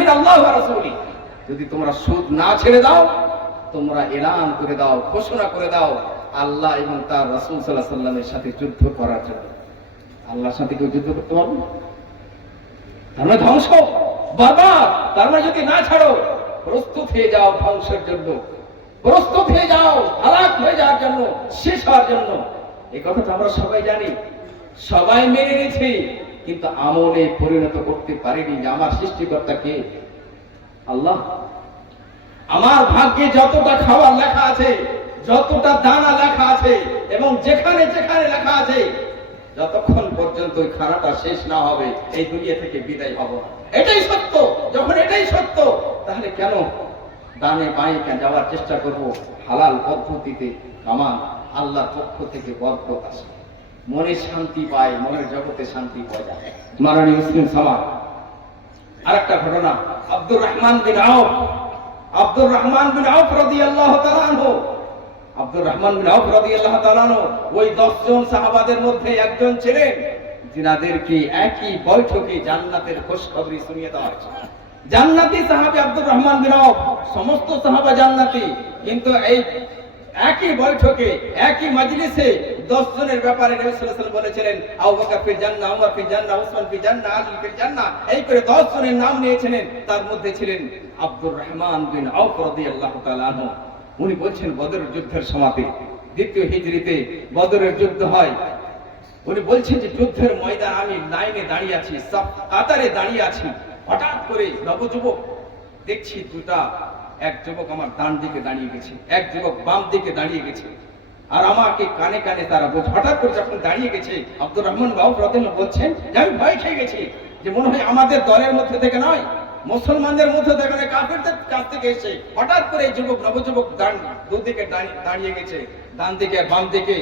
মিনাল্লাহি ওয়া রাসূলিহি, যদি তোমরা সুদ না ছেড়ে দাও, তোমরা এলান করে দাও, ঘোষণা করে দাও আল্লাহ এবং তার রাসূল সাল্লাল্লাহু আলাইহি ওয়াসাল্লামের সাথে যুদ্ধ করার জন্য। আল্লাহর সাথে কেউ যুদ্ধ করতে পারবে না? তার মানে ধ্বংস, বরবাদ। তার মানে যদি না ছাড়ো, প্রস্তুত হয়ে যাও ধ্বংসের জন্য, প্রস্তুত হয়ে যাও হালাক হয়ে যাওয়ার জন্য, শেষ হওয়ার জন্য। এই কথা তো আমরা সবাই জানি, সবাই মেনে নিয়েছি, কিন্তু আমলে পরিণত করতে পারিনি যে আমার সৃষ্টিকর্তা কে? আল্লাহ। আমার ভাগ্যে যতটা খাবার লেখা আছে, যতটা দানা লেখা আছে, এবং যেখানে যেখানে লেখা আছে, যতক্ষণ পর্যন্ত ওই খানাটা শেষ না হবে এই দুনিয়া থেকে বিদায় হব। এটাই সত্য। যখন এটাই সত্য, তাহলে কেন ডানে বাঁয়ে যাওয়ার চেষ্টা করব? হালাল পদ্ধতিতে কামান, আল্লাহর পক্ষ থেকে বরকত আসে, মনে শান্তি পায়, মনের জগতে শান্তি পাওয়া যায়। মাননীয় মুসলিম সমাজ, আরেকটা ঘটনা, আব্দুর রহমান বিন আউফ রাদিয়াল্লাহু তাআলা আনহু, আব্দুর রহমান বিন আউফ রাদিয়াল্লাহু তাআলা আনহু ওই 10 জন সাহাবাদের মধ্যে একজন ছিলেন যিনাদেরকে একই বৈঠকে জান্নাতের খুশখবরি শুনিয়ে দেওয়া হয়েছে। জান্নাতি সাহাবী আব্দুর রহমান বিন আউফ, সমস্ত সাহাবা জান্নাতি, কিন্তু এই একই বৈঠকে একই মজলিসে 10 জনের ব্যাপারে নবী সাল্লাল্লাহু আলাইহি ওয়াসাল্লাম বলেছিলেন, আবু বকর ফিল জান্নাহ, ওমর ফিল জান্নাহ, উসমান ফিল জান্নাহ, আলী ফিল জান্নাহ, এই করে 10 জনের নাম নিয়েছিলেন। তার মধ্যে ছিলেন আব্দুর রহমান বিন আউফ রাদিয়াল্লাহু তাআলা আনহু। উনি বলছেন, বদরের যুদ্ধের সময়তে, দ্বিতীয় হিজরিতে বদরের যুদ্ধ হয়। উনি বলছেন যে যুদ্ধের ময়দান, আমি লাইনে দাঁড়িয়ে আছি, সব কাতারে দাঁড়িয়ে আছি, হঠাৎ করে নবযুবক দেখছি দুটা, এক যুবক আমার ডান দিকে দাঁড়িয়ে গেছে, এক যুবক বাম দিকে দাঁড়িয়ে গেছে, আর আমাকে কানে কানে তারা বলছে। হঠাৎ করে যখন দাঁড়িয়ে গেছে, আব্দুর রহমান বিন আউফ রাদিয়াল্লাহু বলছেন যে আমি ভয় খেয়ে গেছি, যে মনে হয় আমাদের দলের মধ্যে থেকে নয়, মুসলমানদের মধ্যে থেকে নয়, কাফেরদের কাছ থেকে এসে হঠাৎ করে এই যুবক, নবযুবক দুদিকে দাঁড়িয়ে গেছে, ডান দিকে বাম দিকে।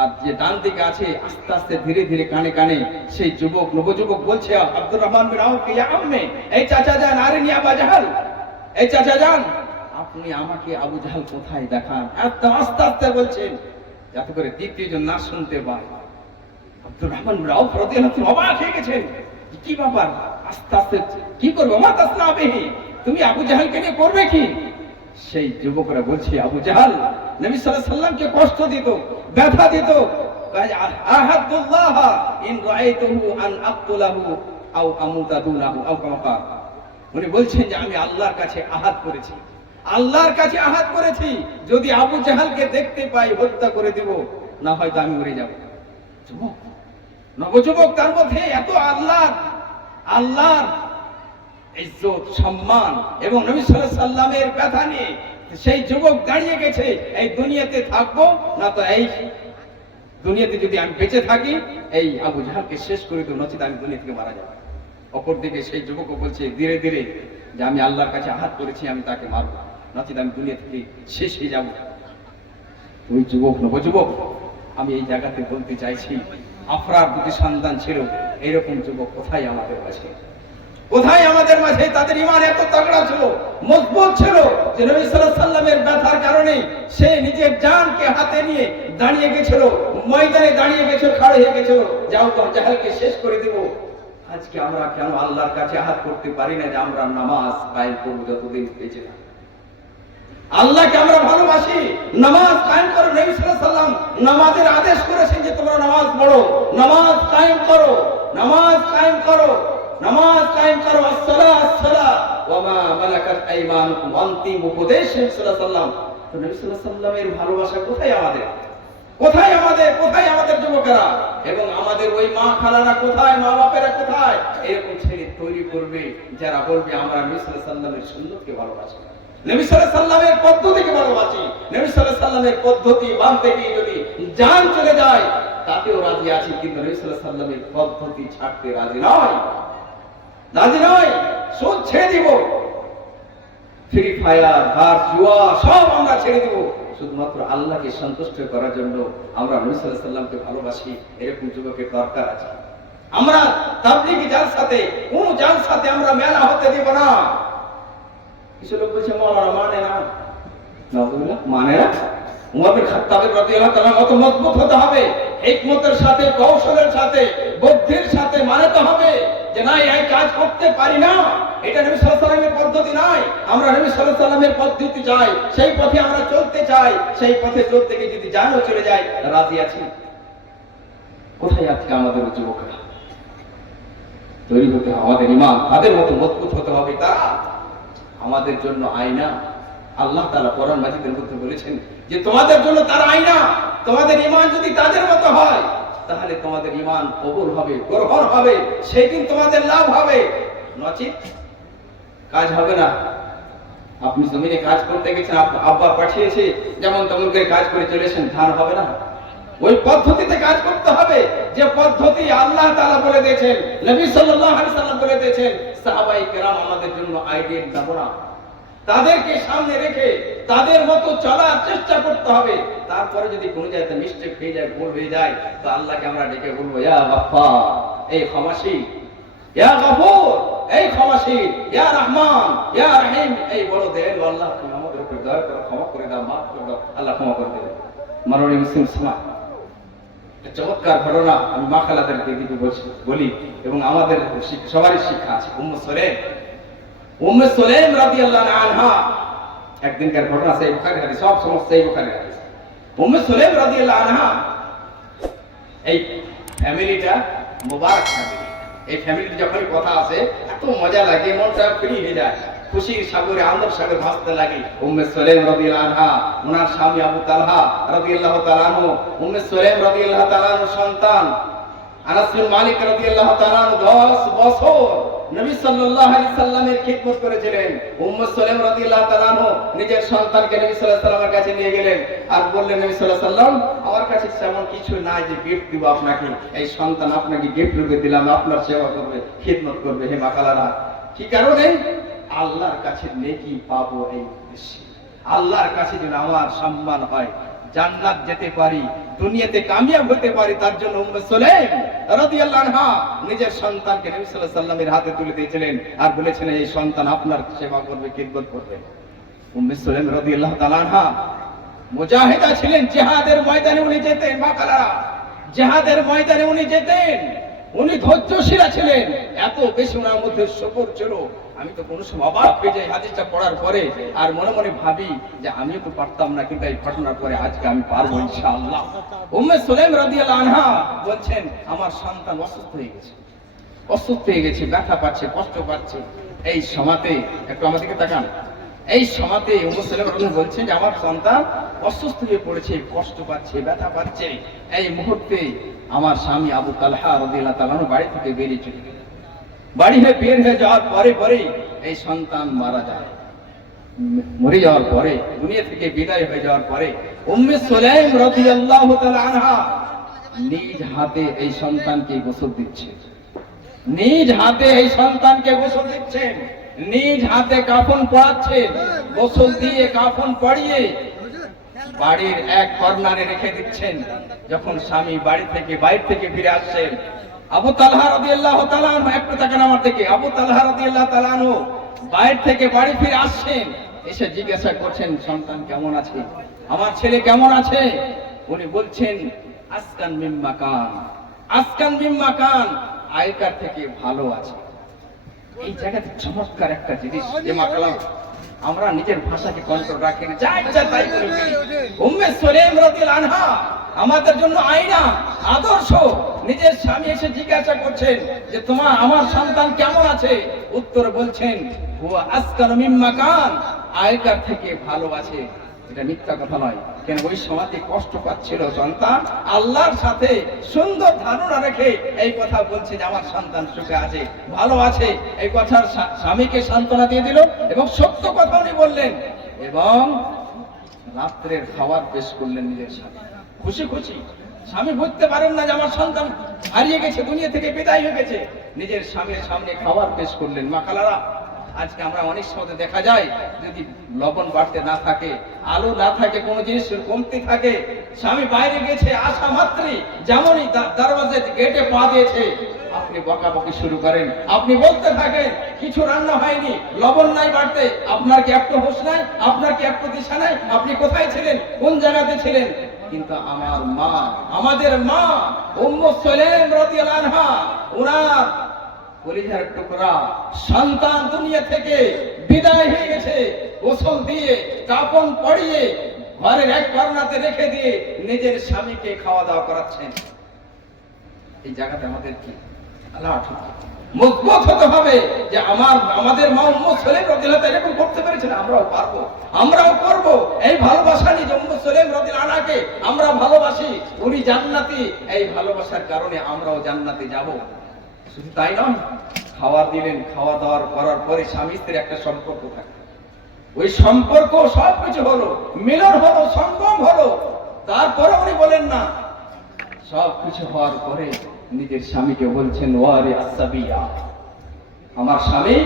আর যে ডান দিকে আছে, আস্তে আস্তে ধীরে ধীরে কানে কানে সেই যুবক, নবযুবক বলছে, আব্দুর রহমান বিন আউফ, ইয়া আম্মে, এই চাচা যান, আরিনি আবু জাহাল, এই চাচা যান, আপনি আমাকে আবু জাহাল কোথায় দেখান। একদম আস্তে আস্তে বলছেন, যাতে করে দ্বিতীয় জন না শুনতে পায়। আব্দুর রহমান বিন আউফ রাদিয়াল্লাহু আনহু অবাক হয়ে গেছেন, কি ব্যাপার, আস্তে আস্তে কি করবো? মা তাসনা বিহি, তুমি আবু জাহালকে নিয়ে করবে কি? সেই যুবকরা বলছে, আবু জাহাল নবী সাল্লাল্লাহু আলাইহি ওয়াসাল্লামকে কষ্ট দিত, ব্যথা দিত। আহাদুল্লাহ ইন রাআইতুহু আন আক্তুলাহু আও আমুতা দুনাহু আও কামা ক্বাল। উনি বলছেন যে আমি আল্লাহর কাছে আহাদ করেছি, আল্লাহর কাছে আহাদ করেছি, যদি আবু জাহালকে দেখতে পাই হত্যা করে দেব, না হয়তো আমি মরে যাব। যুবক, নবযুবক, তার মধ্যে এত আল্লাহর ইজ্জত, সম্মান এবং নবী সাল্লাল্লাহু আলাইহি ওয়াসাল্লামের ব্যথা নিয়ে সেই যুবক দাঁড়িয়ে গেছে, এই দুনিয়াতে থাকবো না তো এই দুনিয়াতে যদি আমি বেঁচে থাকি, এই আবু জাহালকে শেষ করে দেব, নচেত আমি দুনিয়া থেকে মারা যাব। অপরদিকে সেই যুবকও বলছে ধীরে ধীরে যে আমি আল্লাহর কাছে আহাত করেছি, আমি তাকে মারব, নচেত আমি দুনিয়া থেকে শেষ হয়ে যাব। ওই যুবক, নবযুবক, আমি এই জায়গাতে বলতে চাইছি, আফরার দুটি সন্তান ছিল, এরকম যুবক কোথায় আমাদের কাছে, কোথায় আমাদের মাঝে? তাদের ঈমান এত তাগড়া ছিল, মজবুত ছিল, যে নবী সাল্লাল্লাহু আলাইহি ওয়াসাল্লামের ব্যথার কারণে সে নিজের জানকে হাতে নিয়ে দাঁড়িয়ে গেছিল, ময়দানে দাঁড়িয়ে গেছিল, খাড়া হয়ে গেছিল, যাও তো জাহালকে শেষ করে দেব। আজকে আমরা কেন আল্লাহর কাছে হাত করতে পারি না যে আমরা নামাজ কায়েম করব যতদিন বেঁচে থাকি? আল্লাহকে আমরা ভালোবাসি, নামাজ কায়েম করো। নবী সাল্লাল্লাহু আলাইহি ওয়াসাল্লাম নামাজের আদেশ করেছেন যে তোমরা নামাজ পড়ো, নামাজ কায়েম করো, নামাজ কায়েম করো, নামাজ কায়েম করো। আসসালাহ আসসালাহ ওয়া মা মালাকাত আইমানুকুম, অন্তিম উপদেশ নবী সাল্লাল্লাহু আলাইহি ওয়াসাল্লাম। তো নবী সাল্লাল্লাহু আলাইহি ওয়াসাল্লামের ভালোবাসা কোথায় আমাদের? কোথায় আমাদের যুবকেরা এবং আমাদের ওই মা খালারা কোথায়, মা বাপেরা কোথায়? এরকম ছেলে তৈরি করবে যারা বলবে আমরা নবী সাল্লাল্লাহু আলাইহি ওয়াসাল্লামের সুন্নতকে ভালোবাসি, নবী সাল্লাল্লাহু আলাইহি ওয়াসাল্লামের পদ্ধতিকে ভালোবাসি। নবী সাল্লাল্লাহু আলাইহি ওয়াসাল্লামের পদ্ধতি মানতে গিয়ে যদি জান চলে যায় তাতেও রাজি আছি, কিন্তু নবী সাল্লাল্লাহু আলাইহি ওয়াসাল্লামের পদ্ধতি ছাড়তে রাজি নয়। সুদ ছেড়ে দিব, ফ্রি ফায়ার, ঘাস, জুয়া সব আমরা ছেড়ে দিব, শুধুমাত্র আল্লাহকে সন্তুষ্ট করার জন্য আমরা নবী সাল্লাল্লাহু আলাইহি ওয়াসাল্লামকে ভালোবাসি। এরকম যুবকের দরকার আছে। আমরা তাবলীগী জালসাতে, কোন জালসাতে আমরা মেলা হতে দিব না। কিছু লোক বলছে মাওলানা মানে না, নাউযুবিল্লাহ, মানে না। উমর বিন খাত্তাব রাদিয়াল্লাহু তাআলা মত মজবুত হতে হবে, হিকমতের সাথে, কৌশলের সাথে, বুদ্ধির সাথে মানতে হবে যে না এই কাজ করতে পারি না, এটা নবী সাল্লাল্লাহু আলাইহি আমরা নবী সাল্লাল্লাহু আলাইহি সাল্লামের পদ্ধতি চাই, সেই পথে আমরা চলতে চাই, সেই পথে চলতে গিয়ে যদি জানও চলে যায় রাজি আছি। কোথায় আজকে আমাদের যুবকরা? তৈরি হতে হবে, আমাদের ঈমান তাদের মতো মজবুত হতে হবে। তারা আমাদের জন্য আয়না। আল্লাহ তাআলা কোরআন মাজিদের মধ্যে বলেছেন যে তোমাদের জন্য তারা আয়না। তোমাদের ঈমান যদি তাদের মতো হয় তাহলে তোমাদের ঈমান কবুল হবে, গ্রহণ হবে, সেদিন তোমাদের লাভ হবে, নচিত কাজ হবে না। আপনি জমিনে কাজ করতে গেছেন, আব্বা পাঠিয়েছে, যেমন তেমন করে কাজ করে চলেছেন, ধান হবে না। ওই পদ্ধতিতে কাজ করতে হবে যে পদ্ধতি আল্লাহ তাআলা বলে দিয়েছেন, নবী সাল্লাল্লাহু আলাইহি সাল্লাম বলে দিয়েছেন। সাহাবায়ে কেরাম আমাদের জন্য আইডিয়াল নমুনা। তাদেরকে সামনে রেখে তাদের মতো চলার চেষ্টা করতে হবে। তারপরে যদি কোনো জায়গায় মিস্টেক হয়ে যায়, ভুল হয়ে যায়, তো আল্লাহকে আমরা ডেকে বলবো, ইয়া গাফফার, এই ক্ষমাশীল, ইয়া গফুর, এই ক্ষমাশীল, ইয়া রহমান, ইয়া রহিম, এই বড় দয়ালু আল্লাহ, তুমি আমাদের উপর দয়া করো, ক্ষমা করে দাও, মাফ করে দাও। আল্লাহ ক্ষমা করে দেবে। মাননীয় মুসলিম সমাজ, চমৎকার ঘটনা আমি মা খালাদেরকে দিকে বলি, এবং আমাদের সবারই শিক্ষা আছে। উম্মে সুলাইম রাদিয়াল্লাহু আনহা, একদিনকার ঘটনা, সেই বুখারী হাদিস, সব সমস্ত এই বুখারী হাদিস। উম্মে সুলাইম রাদিয়াল্লাহু আনহা, এই ফ্যামিলিটা মুবারক ফ্যামিলি। এই ফ্যামিলির যখনই কথা আসে এত মজা লাগে, মনটা ফ্রি হয়ে যায়, খুশির সাগরে, আনন্দের সাগরে ভাসতে লাগে। উম্মে সুলাইম রাদিয়াল্লাহু আনহা, ওনার স্বামী আবু তালহা রাদিয়াল্লাহু তাআলা আনহু, উম্মে সুলাইম রাদিয়াল্লাহু তাআলা আনহুর সন্তান আনাস বিন মালিক রাদিয়াল্লাহু তাআলা আনহু 10 বছর নবী সাল্লাল্লাহু আলাইহি সাল্লামের খিদমত করেছিলেন। উম্মে সুলাইম রাদিয়াল্লাহু তাআলা আনহু নিজের সন্তানকে নবী সাল্লাল্লাহু আলাইহি সাল্লামের কাছে নিয়ে গেলেন আর বললেন, নবী সাল্লাল্লাহু আলাইহি সাল্লাম, আমার কাছে তেমন কিছু নাই যে গিফট দিব আপনাকে, এই সন্তান আপনাকে গিফট রূপে দিলাম, আপনার সেবা করবে, খিদমত করবে। হে মা খালারা, কি কারণে? আল্লাহর কাছে নেকি পাবো এই উদ্দেশ্যে, আল্লাহর কাছে যেন আমার সম্মান হয়, জান্নাত যেতে পারি, দুনিয়াতে কামিয়াব হতে পারি, তার জন্য উম্মে সুলাইম রাদিয়াল্লাহু আনহা নিজের সন্তানকে নবী সাল্লাল্লাহু আলাইহি সাল্লামের হাতে তুলে দিয়েছিলেন আর বলেছিলেন, এই সন্তান আপনার সেবা করবে, খিদমত করবে। উম্মে সুলাইম রাদিয়াল্লাহু তাআলা আনহা মুজাহিদা ছিলেন, জিহাদের ময়দানে উনি যেতেন। মা খালারা, জিহাদের ময়দানে উনি যেতেন, উনি ধৈর্যশীলা ছিলেন, এত বেশি ওনার মধ্যে সবর ছিল। আমি তো কোনো সময় অবাক হয়ে যাই হাদিসটা পড়ার পরে, আর মনে মনে ভাবি যে আমিও তো পারতাম না, কিন্তু এই ঘটনার পরে আজকে আমি পারবো ইনশাআল্লাহ। উম্মে সুলাইম রাদিয়াল্লাহু আনহা বলছেন, আমার সন্তান অসুস্থ হয়ে গেছে, ব্যথা পাচ্ছে, কষ্ট পাচ্ছে। এই সময়তে একটু আমাদেরকে তাকান, এই সময়তে উম্মে সুলাইম রাদিয়াল্লাহু আনহা বলছেন যে আমার সন্তান অসুস্থ হয়ে পড়েছে, কষ্ট পাচ্ছে, ব্যথা পাচ্ছে। এই মুহূর্তে আমার স্বামী আবু তালহা রাদিয়াল্লাহু তাআলা বাড়ি থেকে বেরিয়ে চলে গেলেন। বাড়ি হয়ে বের হয়ে যাওয়ার পরে এই সন্তান মারা যায়। মরে যাওয়ার পরে, দুনিয়া থেকে বিদায় হয়ে যাওয়ার পরে উম্মে সুলাইম রাদিয়াল্লাহু তাআলা আনহা নিজ হাতে এই সন্তানকে গোসল দিচ্ছেন, নিজ হাতে এই সন্তানকে গোসল দিচ্ছেন, নিজ হাতে কাফন পরাচ্ছেন। গোসল দিয়ে কাফন পরিয়ে বাড়ির এক কর্নারে রেখে দিচ্ছেন। যখন স্বামী বাড়ি থেকে বাইরে থেকে ফিরে আসছেন, আবু তালহা রাদিয়াল্লাহু তাআলা আনহু, একটু তাকান আমার দিকে, আবু তালহা রাদিয়াল্লাহু তাআলা আনহু বাইরে থেকে বাড়ি ফিরে আসছেন, এসে জিজ্ঞাসা করছেন, সন্তান কেমন আছে, আমার ছেলে কেমন আছে? উনি বলছেন, আসকান মিন মাকান, আসকান মিন মাকান, আগেকার থেকে ভালো আছে। এই জায়গাতে চমৎকার একটা জিনিস, যে মাকালাম আমরা নিজের ভাষাকে কন্ট্রোল রাখি না, যা ইচ্ছা তাই করে ফেলি। উম্মে সুলাইম রাদিয়াল্লাহু আনহা আমাদের জন্য আয়না, আদর্শ। নিজের স্বামী এসে জিজ্ঞাসা করছেন যে আমার সন্তান কেমন আছে? উত্তর বলছেন, হুয়া আসকানু মিন মাকান, আগেকার থেকে ভালো আছে। এটা মিথ্যা কথা নয়, কেন ওই সময়তে কষ্ট পাচ্ছিল সন্তান, আল্লাহর সাথে সুন্দর ধারণা রেখে এই কথা বলছে যে আমার সন্তান সুখে আছে, ভালো আছে। এই কথার স্বামীকে সান্ত্বনা দিয়ে দিল এবং সত্য কথা উনি বললেন, এবং রাত্রের খাবার পেশ করলেন নিজের স্বামী। খুশি খুশি স্বামী বুঝতে পারেন না যে আমার সন্তান হারিয়ে গেছে, দুনিয়া থেকে বিদায় হয়ে গেছে, নিজের স্বামীর সামনে খাবার পেশ করলেন। মা খালারা, আজকে আমরা অনেক সময় দেখা যায় যদি লবণ বাড়তে না থাকে, আলু না থাকে, কোনো জিনিস কমতে থাকে, স্বামী বাইরে গেছে, আসা মাত্রই যেমনই দরওয়াজায় গেটে পা দিয়েছে, আপনি বকাবকি শুরু করেন, আপনি বলতে থাকেন কিছু রান্না হয়নি, লবণ নাই বাড়তে, আপনার কি একটু হোশ নাই, আপনার কি একটু দিশা নাই, আপনি কোথায় ছিলেন, কোন জায়গাতে ছিলেন? কিন্তু আমার মা, আমাদের মা উম্মে সুলাইম রাদিয়াল্লাহু আনহা, ওনার কলিজার টুকরা সন্তান দুনিয়া থেকে বিদায় হয়ে গেছে, গোসল দিয়ে কাফন পরিয়ে ঘরের এক কর্নাতে রেখে দিয়ে নিজের স্বামীকে খাওয়া দাওয়া করাচ্ছেন। এই জায়গাতে আমাদের কি আল্লাহ মজবুত হতে হবে যে আমাদের মা উম্মে সুলাইম রাদিয়াল্লাহু তাআলা এরকম করতে পেরেছেন, আমরাও পারবো, আমরাও করব। এই ভালোবাসা নিয়ে উম্মে সুলাইম রাদিয়াল্লাহু আনহাকে আমরা ভালোবাসি, উনি জান্নাতি, এই ভালোবাসার কারণে আমরাও জান্নাতে যাব। শুধু তাই নয়, খাওয়া দিলেন, খাওয়া দাওয়ার করার পরে স্বামী স্ত্রীর একটা সম্পর্ক থাকে, ওই সম্পর্ক সবকিছু হলো, মিলন হলো, সঙ্গম হলো। তারপরে উনি বলেন না, সবকিছু হওয়ার পরে নিজের স্বামীকে বলছেন, ওয়ারে আসসাবিয়া, আমার স্বামী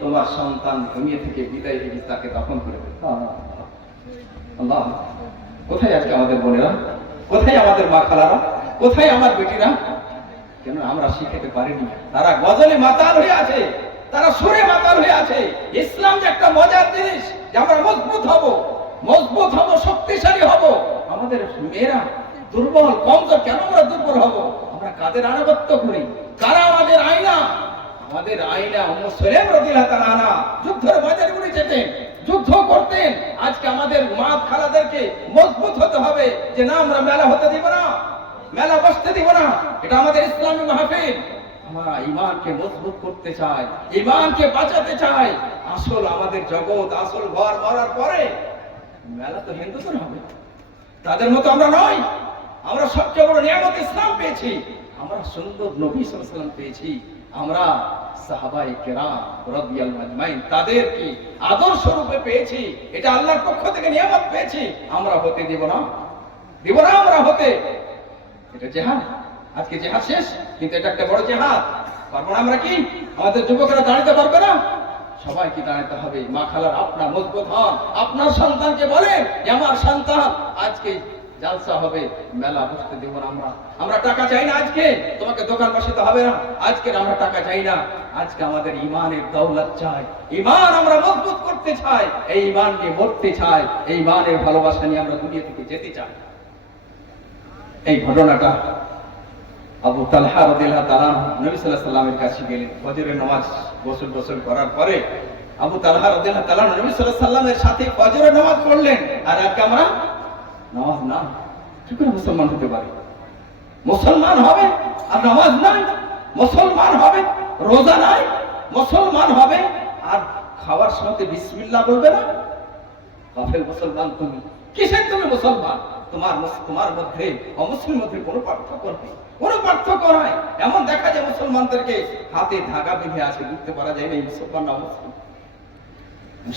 তোমার সন্তান দুনিয়া থেকে বিদায় হয়ে তাকে দফন করে দেবে। আল্লাহ, কোথায় আজকে আমাদের বোনেরা, কোথায় আমাদের মা খালারা, কোথায় আমার বেটিরা? কেন আমরা শিখাতে পারিনি? তারা গজলে মাতাল হয়ে আছে, তারা সুরে মাতাল হয়ে আছে। ইসলাম যে একটা মজার জিনিস, যে আমরা মজবুত হব, মজবুত হব, শক্তিশালী হব। আমাদের মেয়েরা দুর্বল, কমজোর। কেন আমরা দুর্বল হব? আমরা কাদের আনুগত্য করি? কারা আমাদের আয়না? আমাদের আয়না উম্মে সুলাইম রাদিয়াল্লাহু তাআলা আনহা যুদ্ধের ময়দানে উনি যেতেন, যুদ্ধ করতেন। আজকে আমাদের মা খালাদেরকে মজবুত হতে হবে যে না, আমরা মেলা হতে দিব না, মেলা বসতে দিব না। এটা আমাদের ইসলামী মাহফিল। আমরা ঈমানকে মজবুত করতে চাই, ঈমানকে বাঁচাতে চাই। আসল আমাদের জগৎ, আসল ঘর মরার পরে মেলা তো হিন্দুদের হবে, তাদের মতো আমরা নই। আমরা সবচেয়ে বড় নিয়ামত ইসলাম পেয়েছি, আমরা সুন্দর নবী সাল্লাল্লাহু আলাইহি ওয়াসাল্লাম পেয়েছি, আমরা সাহাবায়ে কেরাম রাদিয়াল্লাহু আজমাইন তাদের কি আদর্শ রূপে পেয়েছি। এটা আল্লাহর পক্ষ থেকে নিয়ামত পেয়েছি, আমরা হতে দিব না, দিব না আমরা হতে। এটা জিহাদ, আজকে জিহাদ শেষ, কিন্তু এটা একটা বড় জিহাদ। পারবো না আমরা? কি আমাদের যুবকরা দাঁড়াতে পারবে না? সবাইকে দাঁড়াতে হবে। মা খালার আপনার মজবুত হন, আপনার সন্তানকে বলেন যে আমার সন্তান আজকে জালসা হবে, মেলা বসতে দেব না। আমরা টাকা চাই না, আজকে তোমাকে দোকান বসাতে হবে না, আজকে আমরা টাকা চাই না। আজকে আমাদের ইমানের দৌলত চাই, ইমান আমরা মজবুত করতে চাই, এই ইমান নিয়ে মরতে চাই, এই ইমানের ভালোবাসা নিয়ে আমরা দুনিয়া থেকে যেতে চাই। এই ঘটনাটা আবু তালহা রাদিয়াল্লাহু তাআলা নবী সাল্লাল্লাহু আলাইহি ওয়াসাল্লামের কাছে গেলেন ফজরের নামাজ গোসল করার পরে। আবু তালহা রাদিয়াল্লাহু তাআলা নবী সাল্লাল্লাহু আলাইহি ওয়াসাল্লামের সাথে ফজরের নামাজ পড়লেন। আর আজকে আমরা নামাজ না, কি করে মুসলমান হতে পারি? মুসলমান হবে আর নামাজ নাই, মুসলমান হবে রোজা নাই, মুসলমান হবে আর খাওয়ার সময় বিসমিল্লাহ বলবে না। গাফেল মুসলমান তুমি, কিসের তুমি মুসলমান? তোমার মধ্যে অমুসলিম মধ্যে কোনো পার্থক্য নেই, কোনো পার্থক্য নাই। এমন দেখা যায় মুসলমানদেরকে হাতে ধাগা বেঁধে আছে, বুঝতে পারা যায় না এই মুসলমান না মুসলিম।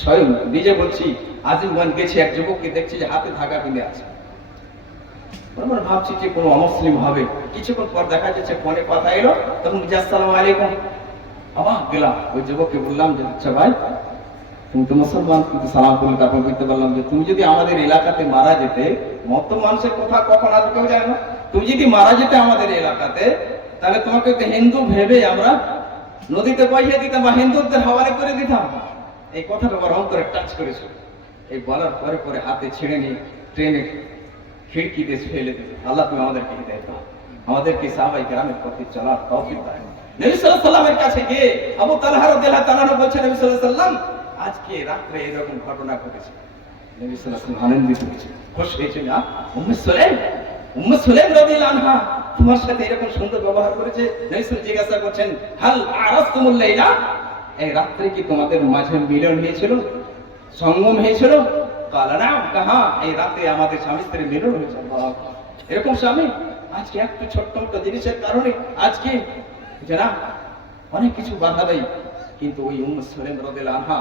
স্বয়ং নিজে বলছি, আজিমগঞ্জ গেছি, এক যুবককে দেখছি যে হাতে ধাগা বেঁধে আছে। ভাবছি যে কোনো অমুসলিম হবে। কিছুক্ষণ পর দেখা যাচ্ছে ফোনে কথা এলো, তখন আসসালামু আলাইকুম। অবাক গেলাম। ওই যুবককে বললাম যে আচ্ছা ভাই, তুমি তো মুসলমান, কিন্তু সালাম করলে তারপর বুঝতে পারলাম যে তুমি যদি আমাদের এলাকাতে মারা যেতে, মত মানুষের কথা কখন আর কেউ জানে না, তুমি যদি মারা যেতে আমাদের এলাকাতে, তাহলে তোমাকে হিন্দু ভেবে আমরা নদীতে পয়সা দিতাম বা হিন্দুদের হাওয়ালে করে দিতাম। এই কথাটা আমার অন্তরে টাচ করেছে। এই বলার পরে পরে হাতে ছেড়ে নিয়ে ট্রেনে খিড়কিতে ফেলে দিল। আল্লাহ তুমি আমাদেরকে হিদায়াত দাও, আমাদেরকে সাহাবায়ে কেরামের পথে চলার তৌফিক দাও। নবী সাল্লাল্লাহু আলাইহি ওয়াসাল্লামের কাছে গিয়ে আবু তালহা রাদিয়াল্লাহু তাআলা বলছেন, নবী সাল্লাল্লাহু আলাইহি ওয়াসাল্লাম আজকে রাতে এরকম ঘটনা ঘটেছে। নবী সাল্লাল্লাহু আলাইহি ওয়াসাল্লাম আনন্দিত হয়েছে, খুশি হয়েছে। না উম্মে সুলাইম রাদিয়াল্লাহু আনহা তোমার সাথে এরকম সুন্দর ব্যবহার করেছে। নবী সাল্লাল্লাহু জিজ্ঞাসা করছেন, হাল আরাসতুমুল লাইলা, এই রাতে কি তোমাদের মাঝে মিলন হয়েছিল, সঙ্গম হয়েছিল? কালা না, কাহা, এই রাতে আমাদের স্বামী স্ত্রী মিলন হয়েছে। এরকম স্বামী আজকে একটু ছোট্ট একটা জিনিসের কারণে আজকে যারা অনেক কিছু বাধা দেয়, কিন্তু ওই উম্মে সুলাইম রাদিয়াল্লাহু আনহা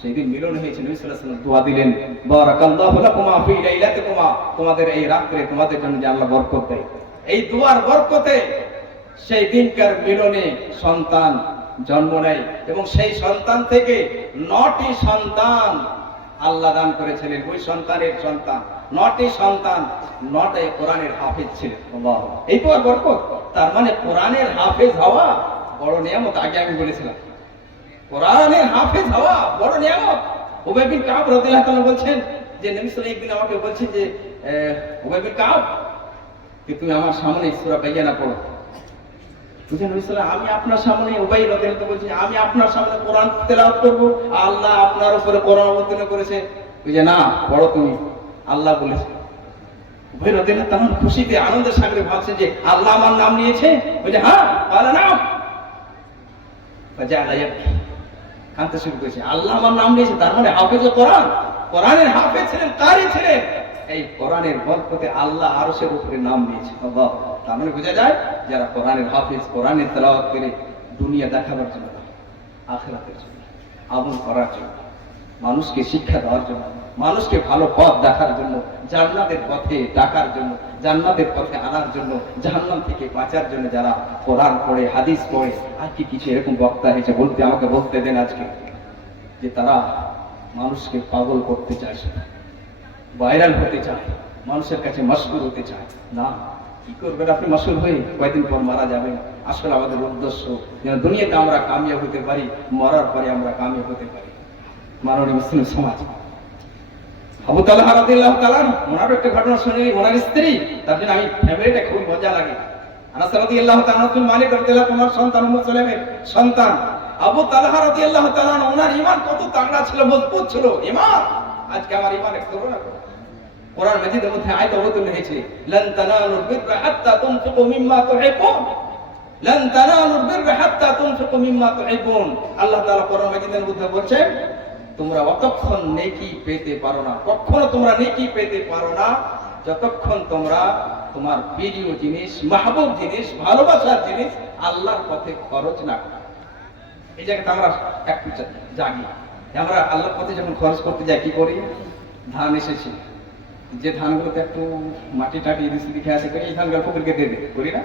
সেদিন মিলন হয়েছে। নবী সাল্লাল্লাহু আলাইহি ওয়াসাল্লাম দোয়া দিলেন, বারাকাল্লাহু লাকুমা ফি লাইলাতিকুমা, তোমাদের এই রাতে তোমাদের জন্য যে আল্লাহ বরকত দেয়, এই দোয়ার বরকতে সেই দিনকার মিলনে সন্তান জন্ম নেয় এবং সেই সন্তান থেকে 9টি সন্তান আল্লাহ দান করেছিলেন। ওই সন্তানের সন্তান 9টি সন্তান, 9টাই কোরআনের হাফেজ ছিলেন। আল্লাহ, এই তো আর বরকত। তার মানে কোরআনের হাফেজ হওয়া বড় নিয়ামত। আগে আমি বলেছিলাম কোরআনের হাফেজ হওয়া বড় নিয়ামত। উবাই বিন কাব রাদিয়াল্লাহু তাআলা বলছেন যে নবী সাল্লাল্লাহু আলাইহি ওয়াসাল্লাম একদিন আমাকে বলছেন যে উবাই বিন কাব, কি তুমি আমার সামনে সূরা বাইয়ানা পড়ো। বুঝলেন নবী সাল্লাল্লাহু আলাইহি ওয়াসাল্লাম, আমি আপনার সামনে উবাই রাদিয়াল্লাহু আনহু বলছি, আমি আপনার সামনে কোরআন তেলাওয়াত করব, আল্লাহ আপনার উপরে কোরআন অবতীর্ণ করেছে। বুঝে না, পড়ো তুমি, আল্লাহ বলেছে। উবাই রাদিয়াল্লাহু আনহু খুশিতে আনন্দের সাগরে ভাবছে যে আল্লাহ আমার নাম নিয়েছে। বলে হ্যাঁ, আল্লাহ নাম বাজা আলাইয়া কাঁদতে শুরু করেছে। আল্লাহ আমার নাম নিয়েছে, তার মানে হাফেজে কোরআন, কোরআনের হাফেজ ছিলেন, কারি ছিলেন। এই কোরআনের বরকতে আল্লাহ আরশের উপরে নাম নিয়েছে। আল্লাহ, তার মানে বোঝা যায় যারা কোরআনের হাফেজ, কোরআনের তেলাওয়াত করে দুনিয়া দেখাবার জন্য, আখিরাতের জন্য, আমল করার জন্য, মানুষকে শিক্ষা দেওয়ার জন্য, মানুষকে ভালো পথ দেখার জন্য, জান্নাতের পথে ডাকার জন্য, জান্নাতের পথে আনার জন্য, জাহান্নাম থেকে বাঁচার জন্য যারা কোরআন পড়ে, হাদিস পড়ে, আর কি কিছু এরকম বক্তা হয়েছে বলতে, আমাকে বলতে দেন আজকে, যে তারা মানুষকে পাগল করতে চায়, ভাইরাল হতে চায়, মানুষের কাছে মশহুর হতে চায়। না, কি করবেন আপনি মশহুর হয়ে? কয়েকদিন পর মারা যাবেন। আসলে আমাদের উদ্দেশ্য যেন দুনিয়াতে আমরা কামিয়াব হতে পারি, মরার পরে আমরা কামিয়াব হতে পারি। মাননীয় মুসলিম সমাজ, আবু তালহা রাদিয়াল্লাহু তাআলা ওনার একটা ঘটনা শুনে, ওনার স্ত্রী, তার জন্য আমি ফেভারিট, খুব মজা লাগে। আনাস রাদিয়াল্লাহু তাআলা মালিক রাদিয়াল্লাহু তাআলার সন্তান, উম্মে সুলাইমের সন্তান আবু তালহা রাদিয়াল্লাহু তাআলা, ওনার ঈমান কত তাগড়া ছিল, মজবুত ছিল ঈমান। আজকে আমার ঈমানের তুলনা করো। কোরআন মাজিদের মধ্যে আয়াত অবতীর্ণ হয়েছে, লান তানালুল বিররা হাত্তা তুনফিকু মিম্মা তুহিব্বুন, লান তানালুল বিররা হাত্তা তুনফিকু মিম্মা তুহিব্বুন। আল্লাহ তাআলা কোরআন মাজিদের মধ্যে বলছেন, তোমরা অতক্ষণ নেকি পেতে পারো না, কখনো তোমরা নেকি পেতে পারো না যতক্ষণ তোমরা তোমার প্রিয় জিনিস, মাহবুব জিনিস, ভালোবাসার জিনিস আল্লাহর পথে খরচ না করো। এই জায়গাতে আমরা একটু জাগি, আমরা আল্লাহর পথে যখন খরচ করতে যাই কি করি? ধান এসেছে, যে ধানগুলোতে একটু মাটি টাটি দিকে আছে, এই ধানগুলো পুকুরকে দেবে, করি না?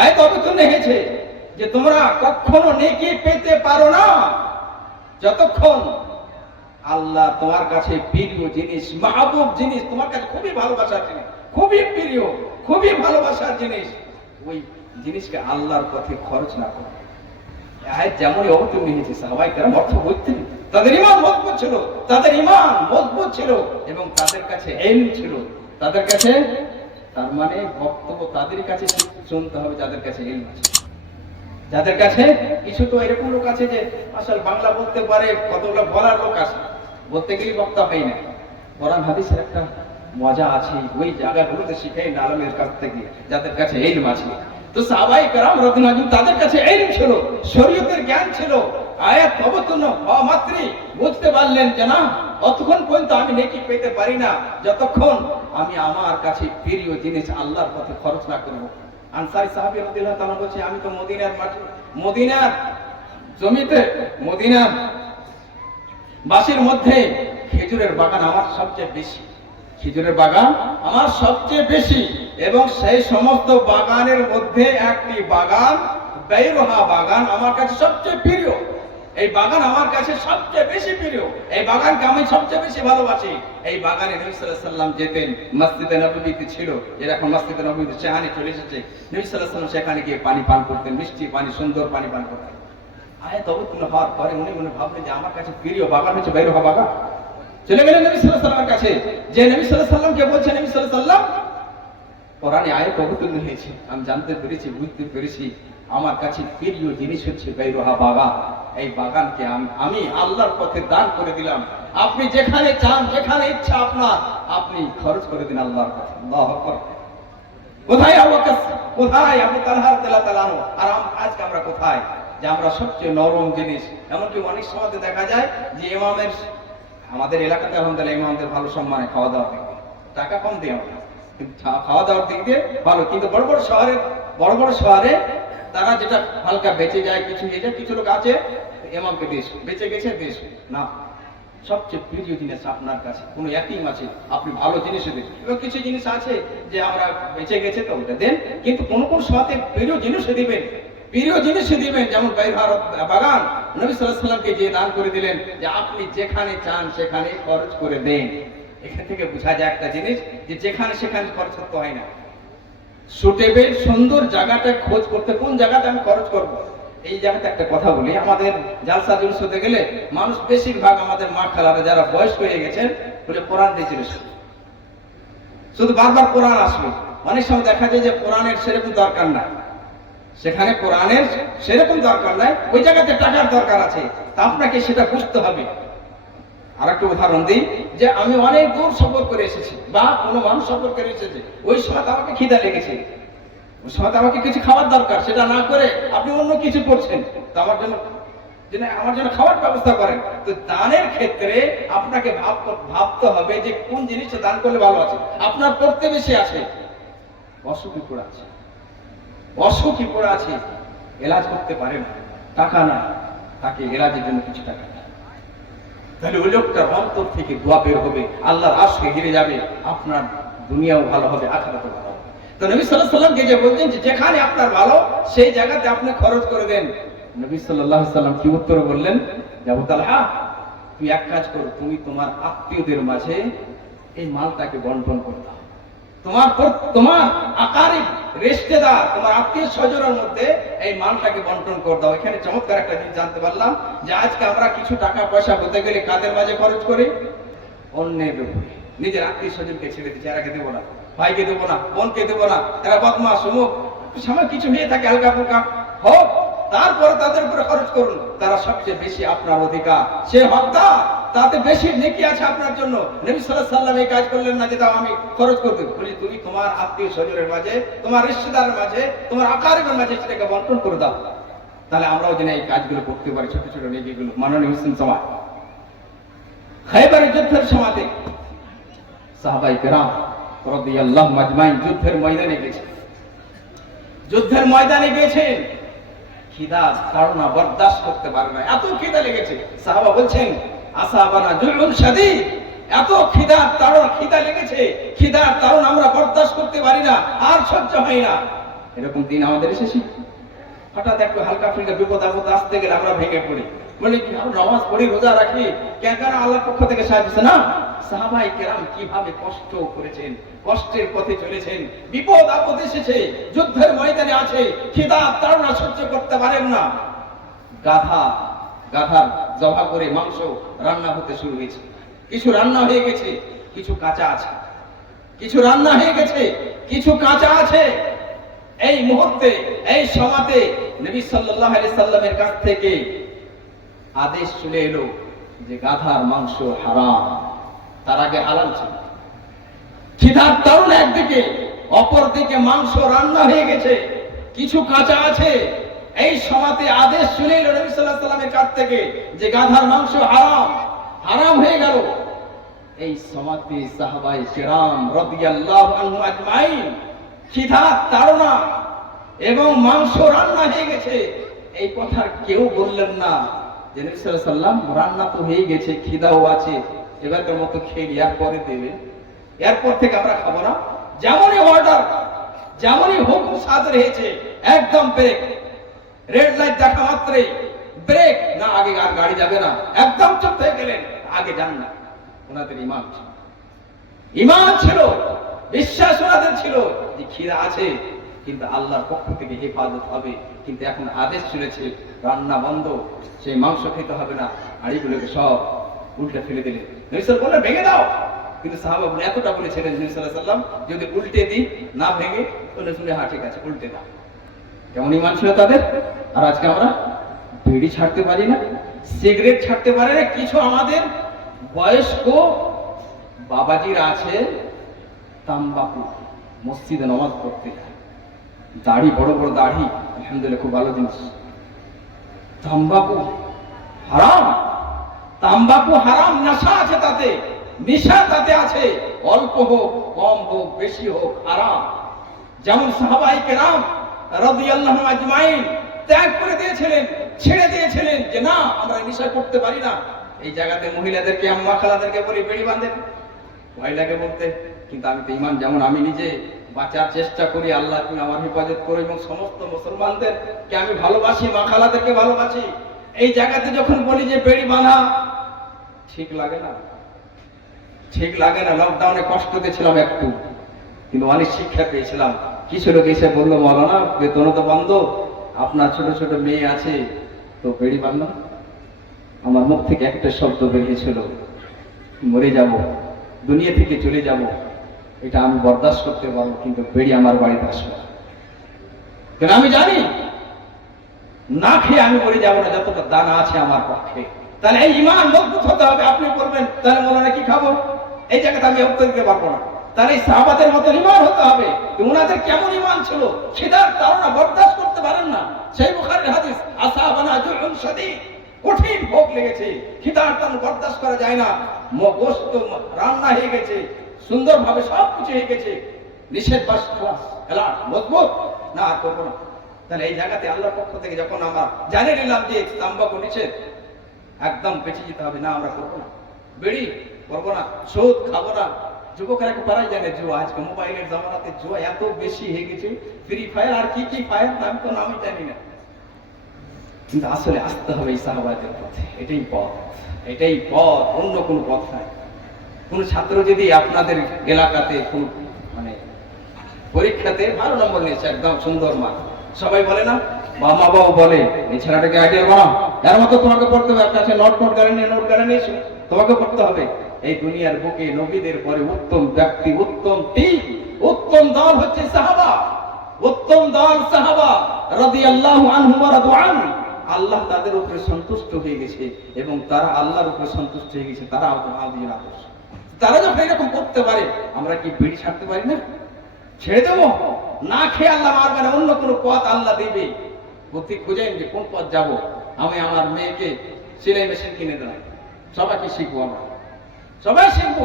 আয়াত অবতীর্ণ হয়েছে যে তোমরা কখনো নেকি পেতে পারো না যতক্ষণ আল্লাহ তোমার কাছে প্রিয় জিনিস, মাহবুব জিনিস, তোমার কাছে খুবই ভালোবাসার জিনিস, খুবই প্রিয়, খুবই ভালোবাসার জিনিস, ওই জিনিসকে আল্লাহর পথে খরচ না করো। আয়াত যেমনই অবতীর্ণ হয়েছে, সাহাবায়ে কেরাম অর্থ বুঝতেন, তাদের ঈমান মজবুত ছিল, তাদের ঈমান মজবুত ছিল এবং তাদের কাছে ইলম ছিল, তাদের কাছে, তার মানে বক্তব্য তাদের কাছে শুনতে হবে যাদের কাছে ইলম আছে, যাদের কাছে কিছু। তো এরকম লোক আছে যে আসলে বাংলা বলতে পারে, কতগুলো বলার লোক আছে, বলতে গেলে বক্তা হয় না। কোরআন হাদিসের একটা মজা আছে, ওই জায়গাগুলোতে শিখাই না আলেমের কাছ থেকে, যাদের কাছে ইলম আছে। তো সাহাবায়ে কেরাম রাদিয়াল্লাহু আনহুম, তাদের কাছে ইলম ছিল, শরীয়তের জ্ঞান ছিল। আয়াত অবতীর্ণ হওয়া মাত্রই বুঝতে পারলেন যে না, অতক্ষণ পর্যন্ত আমি নেকি পেতে পারি না যতক্ষণ আমি আমার কাছে প্রিয় জিনিস আল্লাহর পথে খরচ না করব। আনসারী সাহাবী রাদিয়াল্লাহু তাআলা বলছে, আমি তো মদিনার মাটি, মদিনার জমিতে, মদিনার বাসির মধ্যে খেজুরের বাগান আমার সবচেয়ে বেশি, খেজুরের বাগান আমার সবচেয়ে বেশি, এবং সেই সমস্ত বাগানের মধ্যে একটি বাগান, বাইরুহা বাগান, আমার কাছে সবচেয়ে প্রিয়। এই বাগান আমার কাছে সবচেয়ে বেশি প্রিয়, এই বাগানকে আমি সবচেয়ে বেশি ভালোবাসি। এই বাগানে নবী সাল্লাল্লাহু আলাইহি ওয়াসাল্লাম যেতেন, মসজিদে নববীতে ছিল, যেরকম মসজিদে নববীতে চেহানি চলে এসেছে, নবী সাল্লাল্লাহু আলাইহি ওয়াসাল্লাম সেখানে গিয়ে পানি পান করতেন, মিষ্টি পানি, সুন্দর পানি পান করতেন। আয়াত অবতীর্ণ হওয়ার পরে উনি মনে ভাবলেন যে আমার কাছে প্রিয় বাগান হচ্ছে বাইরুহা বাগান। চলে গেলেন নবী সাল্লাল্লাহু আলাইহি ওয়াসাল্লামের কাছে, যে নবী সাল্লাল্লাহু আলাইহি ওয়াসাল্লামকে বলছে, নবী সাল্লাল্লাহু আলাইহি ওয়াসাল্লাম, কোরআনে আয়াত অবতীর্ণ হয়েছে, আমি জানতে পেরেছি, বুঝতে পেরেছি, আমার কাছে প্রিয় জিনিস হচ্ছে বাইরুহা বাগান। এই বাগানকে আমি আল্লাহর পথে দান করে দিলাম। আপনি যেখানে চান, যেখানে ইচ্ছা আপনার, আপনি খরচ করে দিন আল্লাহর পথে। আল্লাহু আকবার। কোথায় আবু বকর, কোথায় আবু তালহা রাদিয়াল্লাহু তাআলা, আর আজকে আমরা কোথায়? যে আমরা সবচেয়ে নরম জিনিস, এমনকি অনেক সময় দেখা যায় যে ইমামের, আমাদের এলাকাতে আলহামদুলিল্লাহ ইমামদের ভালো সম্মানে খাওয়া দাওয়া দিক দিয়ে, টাকা কম দিয়ে আমরা, কিন্তু খাওয়া দাওয়ার দিক দিয়ে ভালো। কিন্তু বড় বড় শহরে তারা যেটা হালকা বেঁচে যায়, কিছু নিয়ে যায়, কিছু লোক আছে ইমামকে দেশ বেঁচে গেছে, দেশ না, সবচেয়ে প্রিয় জিনিস আপনার কাছে কোনো এতিম আছে, আপনি ভালো জিনিস দেন। এবং কিছু জিনিস আছে যে আমরা বেঁচে গেছে তো ওটা দেন, কিন্তু কোন কোন সময় প্রিয় জিনিস দিবেন, প্রিয় জিনিস দিবেন। যেমন বাইরুহা বাগান নবী সাল্লাল্লাহু আলাইহি ওয়াসাল্লামকে যে দান করে দিলেন, যে আপনি যেখানে চান সেখানে খরচ করে দেন। এখান থেকে বোঝা যায় একটা জিনিস, যে যেখানে সেখানে খরচ করতে হয় না, সুটেবেল সুন্দর জায়গাটা খোঁজ করতে, কোন জায়গাতে আমি খরচ করব। এই জায়গাতে একটা কথা বলি, আমাদের জালসা জুলুস হতে গেলে মানুষ বেশিরভাগ আমাদের মা খালারা যারা বয়স হয়ে গেছেন বলে কোরআন দিয়েছিল, শুধু বারবার কোরআন আসবে। অনেক সময় দেখা যায় যে কোরআনের সেরকম দরকার নাই, সেখানে কোরআনের সেরকম দরকার নাই, ওই জায়গাতে টাকার দরকার আছে, তা আপনাকে সেটা বুঝতে হবে। আর একটা উদাহরণ দিই, যে আমি অনেক দূর সফর করে এসেছি বা কোনো মানুষ সফর করে এসেছে, ওই সময় আমাকে খিদা লেগেছে, ওই সময় আমাকে কিছু খাবার দরকার, সেটা না করে আপনি অন্য কিছু করছেন, তো আমার জন্য খাবার ব্যবস্থা করেন। তো দানের ক্ষেত্রে আপনাকে ভাবতে হবে যে কোন জিনিসটা দান করলে ভালো আছে। আপনার প্রতিবেশী আছে, অসুখী পড়ে আছে, অসুখী পড়ে আছে, এলাজ করতে পারেন, টাকা না, তাকে এলাজের জন্য কিছু টাকা, তাহলে ওই লোকটার অন্তর থেকে দোয়া বের হবে, আল্লাহর আশকে ঘিরে যাবে, আপনার দুনিয়াও ভালো হবে, আখিরাতও ভালো হবে। তো নবী সাল্লাল্লাহু আলাইহি ওয়াসাল্লাম যে বলছেন যে যেখানে আপনার ভালো সেই জায়গাতে আপনি খরচ করে দেন। নবী সাল্লাল্লাহু আলাইহি ওয়াসাল্লাম কি উত্তর বললেন? যে আবু তালহা, তুই এক কাজ করো, তুমি তোমার আত্মীয়দের মাঝে এই মালটাকে বন্টন করে দাও। তোমার আকারিব রিশতেদার, তোমার আত্মীয় স্বজনের মধ্যে এই মালটাকে বন্টন করে দাও। এখানে চমৎকার একটা জিনিস জানতে পারলাম, যে আজকে আমরা কিছু টাকা পয়সা হতে গেলে কাদের মাঝে খরচ করি? অন্যের উপরে। নিজের আত্মীয় স্বজনকে ছেড়ে দিচ্ছি, এরাকে দেবো না, ভাইকে দেবো না, বোনকে দেবো না, এরা বদমাশ, অমুক, সময় কিছু হয়ে থাকে হালকা ফুলকা হোক, তারপরে তাদের উপরে খরচ করুন, তারা সবচেয়ে বেশি আপনার অধিকার, সে হকদার, তাতে বেশি নেকি আছে আপনার জন্য। নবী সাল্লাল্লাহু আলাইহি ওয়াসাল্লাম এই কাজ করলেন না যে দাও আমি খরচ করতে, বলি তুমি তোমার আত্মীয় স্বজনের মাঝে, তোমার রিশতেদারের মাঝে, তোমার আকারিবের মাঝে সেটাকে বন্টন করে দাও। তাহলে আমরাও যেন এই কাজগুলো করতে পারি, ছোট ছোট নেকিগুলো। মাননীয় মুসলিম সমাজ, খায়বারের যুদ্ধের সময়তে সাহাবায়ে কেরাম রাদিয়াল্লাহু আজমাইন যুদ্ধের ময়দানে গেছেন, যুদ্ধের ময়দানে গেছেন, খিদা তাড়না বরদাস্ত করতে পারে না, এত খিদা লেগেছে। সাহাবা বলছেন আসাবানা জুলুন শাদীদ, এত খিদা লেগেছে, খিদার তাড়না আমরা বরদাস্ত করতে পারি না, আর সহ্য হয় না। এরকম দিন আমাদের এসেছে। হঠাৎ একটু হালকা ফুলকা বিপদ আপদ আসতে গেলে আমরা ভেঙে পড়ি, বলি নামাজ পড়ি, রোজা রাখি, কেন আল্লাহর পক্ষ থেকে সাহায্য না। সাহাবায়ে কেরাম কিভাবে কষ্ট করেছেন, কষ্টের পথে চলেছেন, বিপদ আপদ এসেছে, যুদ্ধের ময়দানে আছে, খিদা তাড়না সহ্য করতে পারেন না। গাধার জবাই করে মাংস রান্না হতে শুরু হয়েছে, কিছু রান্না হয়ে গেছে, কিছু কাঁচা আছে, কিছু রান্না হয়ে গেছে, কিছু কাঁচা আছে। এই মুহূর্তে, এই সময়তে নবী সাল্লাল্লাহু আলাইহি সাল্লামের কাছ থেকে আদেশ চলে এলো যে গাধার মাংস হারাম। তার আগে হালাল ছিল। খিদার তাড়না একদিকে, অপরদিকে মাংস রান্না হয়ে গেছে, কিছু কাঁচা আছে। এই সময়তে আদেশ চলে এলো নবী সাল্লাল্লাহু আলাইহি সাল্লামের কাছ থেকে যে গাধার মাংস হারাম হয়ে গেল। এই সময়তে সাহাবায়ে কেরাম রাদিয়াল্লাহু আনহু আজমাইন, খিদা তাড়না এবং মাংস রান্না হয়ে গেছে, এই কথা কেউ বললেন না যে নবী সাল্লাল্লাহু আলাইহি সাল্লাম রান্না তো হয়ে গেছে, খিদাও আছে, এবারকার মতো খেয়ে ইয়ার পরে দেবে, এরপর থেকে আমরা খাবো না। যেমনই অর্ডার, যেমনই হুকুম সাদর হয়েছে, একদম ব্রেক, রেড লাইট দেখা মাত্রই ব্রেক, না আগে আর গাড়ি যাবে না, একদম চুপ হয়ে গেলেন, আগে যান না। ওনাদের ইমান ছিল, বিশ্বাস ওনাদের ছিল যে খিদা আছে, কিন্তু আল্লাহর পক্ষ থেকে হেফাজত হবে। কিন্তু এখন আদেশ চলেছে রান্না বন্ধ, সেই মাংস খেতে হবে না, হাঁড়িগুলোকে সব উল্টে ফেলে দিলেন। নবী সাল্লাল্লাহু আলাইহি ওয়াসাল্লাম ভেঙে দাও, কিন্তু সাহাবাগণ এতটা বলেছিলেন নবী সাল্লাল্লাহু আলাইহি ওয়াসাল্লাম যদি উল্টে দিই না ভেঙে, তাহলে শুনে হ্যাঁ ঠিক আছে উল্টে দাও। কেমন ইমান ছিল তাদের। আর আজকে আমরা বিড়ি ছাড়তে পারি না, সিগারেট ছাড়তে পারি না। কিছু আমাদের বয়স্ক বাবাজিরা আছে, তাম্বাকু মসজিদে নামাজ পড়তে যায়, দাড়ি বড় বড় দাড়ি, আলহামদুলিল্লাহ খুব ভালো জিনিস। তাম্বাকু হারাম, তাম্বাকু হারাম, নেশা আছে তাতে, নেশা তাতে আছে, অল্প হোক কম হোক বেশি হোক হারাম। যেমন সাহাবায়ে কেরাম রাদিয়াল্লাহু আজমাইন ত্যাগ করে দিয়েছিলেন, ছেড়ে দিয়েছিলেন যে না আমরা নেশা করতে পারি না। এই জায়গাতে মহিলাদেরকে, আম্মা খালাদেরকে বলি বেড়ি বাঁধেন, মহিলাকে বলতে, কিন্তু আমি তো ইমান, যেমন আমি নিজে বাঁচার চেষ্টা করি, আল্লাহ তুমি আমার হেফাজত করো, এবং সমস্ত মুসলমানদেরকে আমি ভালোবাসি, মা খালাদেরকে ভালোবাসি। এই জায়গাতে যখন বলি যে বেড়ি বাঁধা, ঠিক লাগে না, ঠিক লাগে না। লকডাউনে কষ্ট পেয়েছিলাম একটু, কিন্তু অনেক শিক্ষা পেয়েছিলাম। কিছু লোক এসে বললো মৌলানা বেতন তো বন্ধ, আপনার ছোট ছোট মেয়ে আছে তো বেড়ি বাঁধলো। আমার মুখ থেকে একটা শব্দ বেরিয়েছিল, মরে যাব, দুনিয়া থেকে চলে যাব, এটা আমি বরদাস্ত করতে পারবো, কিন্তু বেড়ি আমার বাড়িতে আসবে। কারণ আমি জানি না খেয়ে আমি মরে যাবো না যতটা দানা আছে আমার পক্ষে। তাহলে এই ঈমান মজবুত হতে হবে। আপনি বলবেন তাহলে মৌলানা কি খাবো, এই জায়গাতে আমি উত্তর দিতে পারবো না। তাহলে এই সাহাবাদের মতো ঈমান হতে হবে। ওনাদের কেমন ঈমান ছিল, খিদার তাড়না বরদাস্ত করতে পারেন না। সেই বুখারীর হাদিস, আসাবানা জুউন শাদীদ, কঠিন ভোগ লেগেছে, খিদার তাড়না বরদাস্ত করা যায় না, গোশত রান্না হয়ে গেছে, সুন্দরভাবে সব কিছু হয়ে গেছে, নিষেধ বাস এলার্ট মজবুত, না আর করবো না। তাহলে এই জায়গাতে আল্লাহর পক্ষ থেকে যখন আমরা জানিয়ে নিলাম যে তাম্বাকু নিষেধ, একদম বেঁচে যেতে হবে, না আমরা করবো না, বিড়ি করবো না, সুদ খাবো না। যুবকেরা পারাই জানে জুয়া, আজকে মোবাইলের জামানাতে জুয়া এত বেশি হয়ে গেছে, ফ্রি ফায়ার আর কি কি ফায়ার নাম তো নামই জানি না। কিন্তু আসলে আসতে হবে এই সাহাবাদের পথে, এটাই পথ, এটাই পথ, অন্য কোনো পথ নাই। কোন ছাত্র যদি আপনাদের এলাকাতে কোন মানে পরীক্ষাতে ভালো নম্বর নিয়েছে, একদম সুন্দর মান, সবাই বলে না, মা বাবাও বলে এই ছেলেটাকে আইডিয়া বানাও, এর মতো তোমাকে পড়তে হবে, আপনার কাছে নোট গাড়ি নিয়েছো, তোমাকে পড়তে হবে। এই দুনিয়ার বুকে নবীদের পরে উত্তম ব্যক্তি, উত্তম টিম, উত্তম দল হচ্ছে সাহাবা, উত্তম দল সাহাবা রাদিয়াল্লাহু আনহুম ওয়া রাদু আনহু। আল্লাহ তাদের উপরে সন্তুষ্ট হয়ে গেছে এবং তারা আল্লাহর উপরে সন্তুষ্ট হয়ে গেছে, তারা আমাদের আদর্শ। তারা যখন এরকম করতে পারে, আমরা কি বিড়ি ছাড়তে পারি না? ছেড়ে দেবো? না খেয়ে আল্লাহ মারবে না, অন্য কোনো পথ আল্লাহ দেবে। বুদ্ধি খুঁজেন যে কোন পথ যাব। আমি আমার মেয়েকে সেলাই মেশিন কিনে দিলাম, সবাইকে শিখবো, আমরা সবাই শিখবো।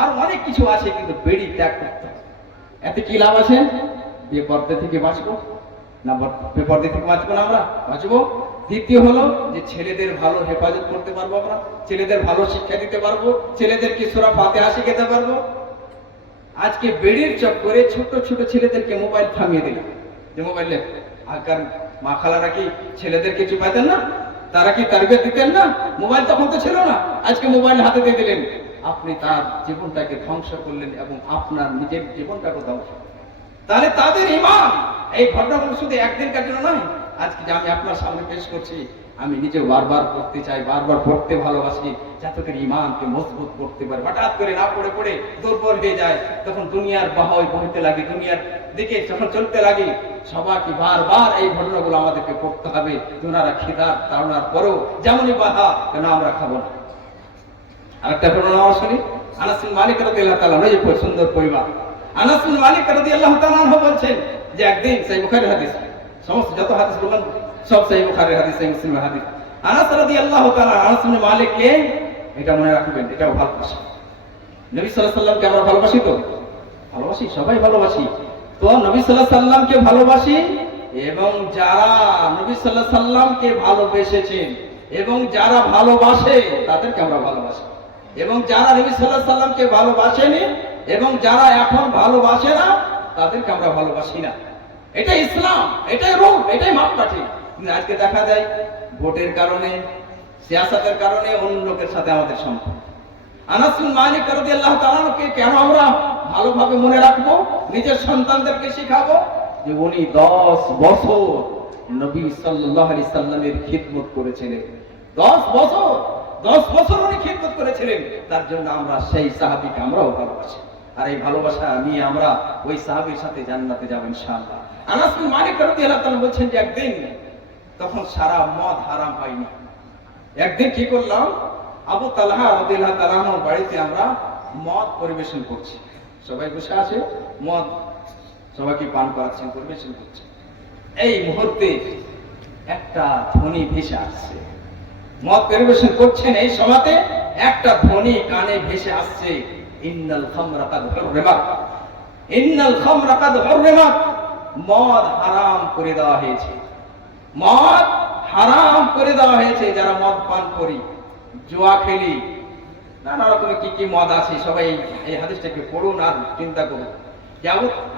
আর অনেক কিছু আছে, কিন্তু বেড়ি ত্যাগ করতে হবে। এতে কি লাভ আছে? বেপর্দা থেকে বাঁচবো না, বেপর্দা থেকে বাঁচবো না, আমরা বাঁচবো। দ্বিতীয় হলো যে ছেলেদের ভালো হেফাজত করতে পারবো, আমরা ছেলেদের ভালো শিক্ষা দিতে পারবো, ছেলেদেরকে সূরা ফাতিহা শিখাতে পারবো। আজকে বেড়ির চক্করে ছোট ছোট ছেলেদেরকে মোবাইল থামিয়ে দিলাম, যে মোবাইলে আগের মা খালারা কি ছেলেদেরকে চুপাইতেন না? তারা কি তারবিয়ত দিতেন না? মোবাইল তখন তো ছিল না, আজকে মোবাইল হাতে দিয়ে দিলেন, আপনি তার জীবনটাকে ধ্বংস করলেন এবং আপনার নিজের জীবনটাকে ধ্বংস। তাহলে তাদের ঈমান, এই ঘটনাগুলো শুধু একদিনকার জন্য নয়। আজকে যে আমি আপনার সামনে পেশ করছি, আমি নিজে বারবার পড়তে চাই, বারবার পড়তে ভালোবাসি, যাতে করে ঈমানকে মজবুত করতে পারে। হঠাৎ করে না পড়ে পড়ে দুর্বল হয়ে যায়, তখন দুনিয়ার বাহয় বইতে লাগে, দুনিয়ার দিকে যখন চলতে লাগে, সবাইকে বারবার এই ঘটনাগুলো আমাদেরকে পড়তে হবে। ওনারা খিদার তাড়নার পরেও যেমনই বাধা, কেন আমরা খাবো না। আরেকটা ঘটনা শুনি, আনাস বিন মালিক রাদিয়াল্লাহু তাআলা, ওই যে সুন্দর পরিবার, আনাস বিন মালিক রাদিয়াল্লাহু তাআলা বলছেন যে একদিন, সেই বুখারীর হাদিস, সমস্ত যত হাদিস বললাম সব সেই বুখারীর হাদিস, সেই মুসলিমের হাদিস। আনাস রাদিয়াল্লাহু তাআলা, আনাস বিন মালিককে, এটা মনে রাখবেন, এটাও ভালোবাসি। নবী সাল্লাল্লাহু আলাইহি সাল্লামকে আমরা ভালোবাসি তো, ভালোবাসি, সবাই ভালোবাসি তো। নবী সাল্লাল্লাহু আলাইহি সাল্লামকে ভালোবাসি, এবং যারা নবী সাল্লাল্লাহু আলাইহি সাল্লামকে ভালোবেসেছেন এবং যারা ভালোবাসে তাদেরকে আমরা ভালোবাসি, এবং যারা নবী সাল্লাল্লাহু আলাইহি সাল্লামকে ভালোবাসেনি এবং যারা এখন ভালোবাসে না তাদেরকে আমরা ভালোবাসি না। এটা ইসলাম, এটাই রূল, এটাই মাপকাঠি। কিন্তু আজকে দেখা যায় ভোটের কারণে, সিয়াসতের কারণে অন্য লোকের সাথে আমাদের সম্পর্ক। আনাস বিন মালিক রাদিয়াল্লাহু তাআলাকে কেন আমরা ভালোভাবে মনে রাখবো, নিজের সন্তানদেরকে শিখাবো? যে উনি 10 বছর নবী সাল্লাল্লাহু আলাইহি সাল্লামের খিদমত করেছিলেন। 10 বছর উনি খিদমত করেছিলেন। তার জন্য আমরা সেই সাহাবীকে আমরাও ভালোবাসি, আর এই ভালোবাসা নিয়ে আমরা ওই সাহাবীর সাথে জান্নাতে যাব ইনশাআল্লাহ। আনাস বিন মালিক রাদিয়াল্লাহু তাআলা বলছেন যে একদিন, তখন সারা মদ হারাম হয়নি, একদিন কি করলাম, আবু তালহা রাদিয়াল্লাহু তাআলার বাড়িতে আমরা মদ পরিবেশন করছি, সবাই বসে আছে, মদ সবাইকে পান করাচ্ছেন, পরিবেশন করছেন। এই মুহূর্তে একটা ধ্বনি ভেসে আসছে, মদ পরিবেশন করছেন, এই সময়তে একটা ধ্বনি কানে ভেসে আসছে, ইন্নাল খামরা কাদ হুররিমাত, ইন্নাল খামরা কাদ হুররিমাত, মদ হারাম করে দেওয়া হয়েছে, মদ হারাম করে দেওয়া হয়েছে। যারা মদ পান করি, জুয়া খেলি, নানা রকমের কি কি মদ আছে, সবাই এই হাদিসটাকে পড়ুন আর চিন্তা করুন।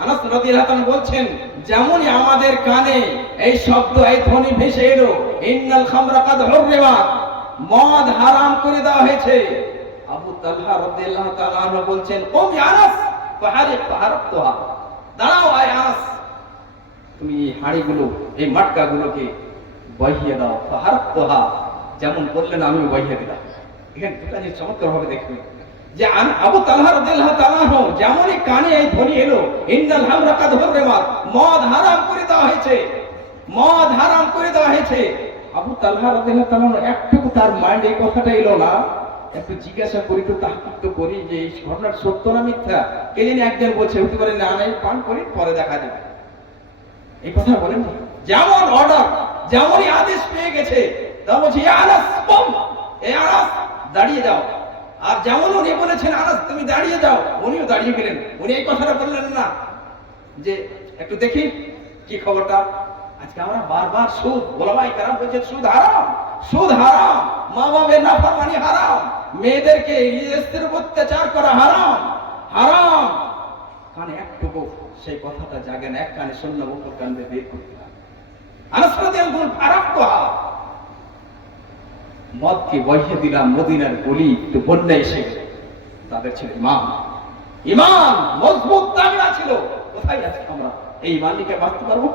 আনাস রাদিয়াল্লাহু তাআলা বলছেন, যেমনই আমাদের কানে এই শব্দ, এই ধ্বনি ভেসে এলো, ইন্নাল খামরা কাদ হুররিমাত, মদ হারাম করে দেওয়া হয়েছে, আবু তালহা রাদিয়াল্লাহু তাআলা বলছেন, কুম ইয়া আনাস ফাহারিকতুহা, দাঁড়াও আয় আনাস, তুমি এই হাড়িগুলো, এই মাটকাগুলোকে বহিয়ে দাও। ফাহারিকতুহা, যেমন বললেন আমি বহিয়ে দিলাম। এখানে দুটো জিনিস চমৎকার ভাবে দেখবেন, যে আবু তালহা রাদিয়াল্লাহু তাআলা যেমনই কানে এই ধ্বনি এলো, ইন্নাল খামরা কাদ হুররিমাত, মদ হারাম করে দেওয়া হয়েছে, মদ হারাম করে দেওয়া হয়েছে। আবু তালহা রাদিয়াল্লাহু তাআলা একটুকু তার মাইন্ডে এই কথাটা এলো না, একটু জিজ্ঞাসা করি, তো তাহকিক তো করি যে এই ঘটনার সত্য না মিথ্যা। কে জানি একজন বলছে হতে পারে না, নাই পান করি পরে দেখা যাবে, এই কথা বলেন। যেমন অর্ডার, যেমনই আদেশ পেয়ে গেছে, তা বলছে আনাস কম, আনাস দাঁড়িয়ে যাও। আর যেমন উনি বলেছেন আনাস তুমি দাঁড়িয়ে যাও, উনিও দাঁড়িয়ে গেলেন। উনি এই কথাটা বললেন না যে একটু দেখি কি খবরটা। আজকে আমরা বারবার সুদ, ওলামায়ে কেরাম বলছেন সুদ হারাম, সুদ হারাম, মা বাবার নাফরমানি হারাম, মেয়েদেরকে স্ত্রীর উপর অত্যাচার করা হারাম, হারাম। কানে একটুকু সেই কথাটা জাগে না, এক কানে শূন্য উপর কান দিয়ে বের করতে হবে। আনাস রাদিয়াল্লাহু আরাফ কহা, মদকে বহিয়ে দিলাম মদিনার গলি, তো বন্যা এসে গেল। তাদের ছিল ইমান, ইমান মজবুত তাগড়া ছিল। কোথায় আছে আমরা? এই ইমান নিয়ে বাঁচতে পারবো?